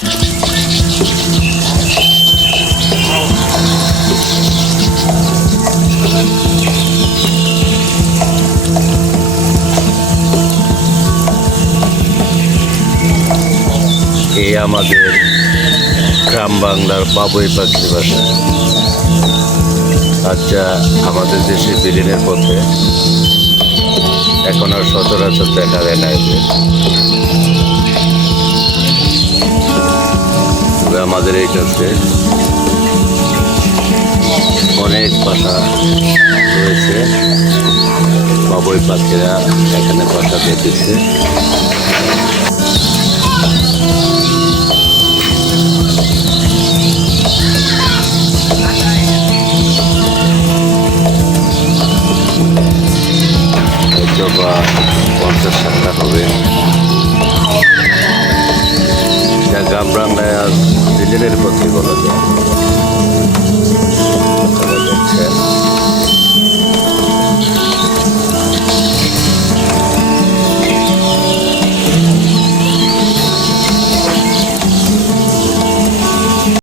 এই আমাদের গ্রাম বাংলার বাবুই পাখির বাসা। আচ্ছা, আমাদের দেশে বিলীনের পথে এখন আর সচরাচর দেখা যায় না। তবে আমাদের এই কাছে অনেক বাসা রয়েছে, বাবুই পাখিরা এখানে বাসা বেঁধেছে। বা 50-60টা হবে, যা গ্রাম বাংলায় আর বিলীনের পথে বলা যায়।